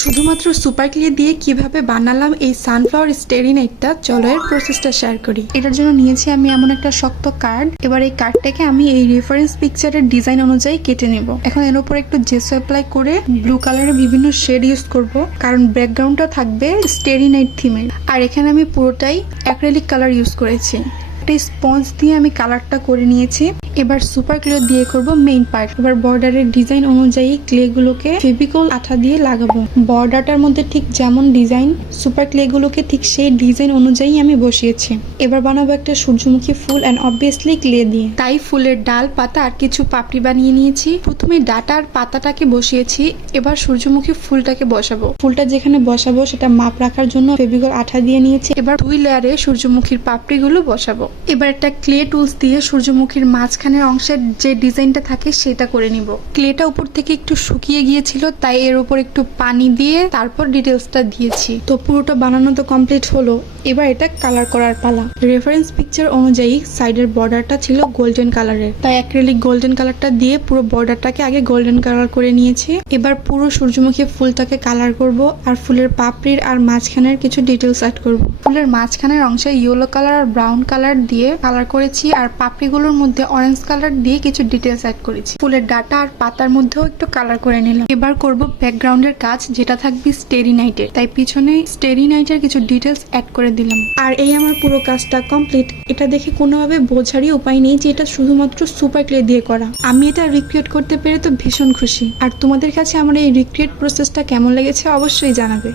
শুধুমাত্র super clay দিয়ে কীভাবে বানালাম এই সানফ্লাওয়ার স্টেরি নাইটটা চলো এর প্রসেসটা শেয়ার করি। এটার জন্য নিয়েছি আমি এমন একটা শক্ত কার্ড এবার এই কার্ডটাকে আমি এই রেফারেন্স পিকচারের ডিজাইন অনুযায়ী কেটে নেব। এখন এর উপর একটু জেসো অ্যাপ্লাই করে ব্লু কালারের বিভিন্ন শেড ইউজ করব, কারণ ব্যাকগ্রাউন্ডটা থাকবে স্টেরিনাইট থিমের আর এখানে আমি পুরোটাই অ্যাক্রেলিক কালার ইউজ করেছি। একটা স্পঞ্জ দিয়ে আমি কালারটা করে নিয়েছি। এবার সুপার ক্লে দিয়ে করব মেইন পার্ট এবার বর্ডারের ডিজাইন অনুযায়ী ক্লেগুলোকে ফেভিকল আঠা দিয়ে লাগাবো। বর্ডারটার মধ্যে ঠিক যেমন ডিজাইন সুপার ক্লেগুলোকে ঠিক সেই ডিজাইন অনুযায়ী আমি বসিয়েছি। এবার বানাবো একটা সূর্যমুখী ফুল অ্যান্ড অবভিয়াসলি ক্লে দিয়ে। তাই ফুলের ডাল, পাতা আর কিছু পাপড়ি বানিয়ে নিয়েছি। প্রথমে ডাটা আর পাতাটাকে বসিয়েছি। এবার সূর্যমুখী ফুলটাকে বসাবো। ফুলটা যেখানে বসাবো সেটা মাপ রাখার জন্য ফেভিকল আঠা দিয়ে নিয়েছি। এবার দুই লেয়ারে সূর্যমুখীর পাপড়িগুলো বসাবো। এবার একটা ক্লে টুলস দিয়ে সূর্যমুখীর মাঝখানের অংশের যে ডিজাইনটা থাকে সেটা করে নিব। ক্লেটা উপর থেকে একটু শুকিয়ে গিয়েছিল, তাই এর উপর একটু পানি দিয়ে তারপর ডিটেলসটা দিয়েছি। তো পুরোটা বানানো তো কমপ্লিট হলো। এবার এটা কালার করার পালা। রেফারেন্স পিকচার অনুযায়ী সাইডের বর্ডারটা ছিল গোল্ডেন কালারের তাই অ্যাক্রেলিক গোল্ডেন কালারটা দিয়ে পুরো বর্ডারটাকে আগে গোল্ডেন কালার করে নিয়েছি। এবার পুরো সূর্যমুখী ফুলটাকে কালার করব আর ফুলের পাপড়ির আর মাঝখানের কিছু ডিটেলস অ্যাড করব। ফুলের মাঝখানের অংশে ইয়েলো কালার আর ব্রাউন কালার দিয়ে কালার করেছি আর পাপড়িগুলোর মধ্যে অরেঞ্জ কালার দিয়ে কিছু ডিটেলস অ্যাড করেছি। ফুলের ডাটা আর পাতার মধ্যেও একটু কালার করে নিলাম। এবার করব ব্যাকগ্রাউন্ডের কাজ, যেটা থাকবে স্টেরি নাইটের তাই পিছনে স্টেরি নাইটের কিছু ডিটেলস অ্যাড করে দিলাম। আর এই আমার পুরো কাজটা কমপ্লিট এটা দেখে কোনোভাবে বোঝারই উপায় নেই যে এটা শুধুমাত্র সুপার ক্লে দিয়ে করা। আমি এটা রিক্রিয়েট করতে পেরে তো ভীষণ খুশি। আর তোমাদের কাছে আমার এই রিক্রিয়েট প্রসেসটা কেমন লেগেছে অবশ্যই জানাবে।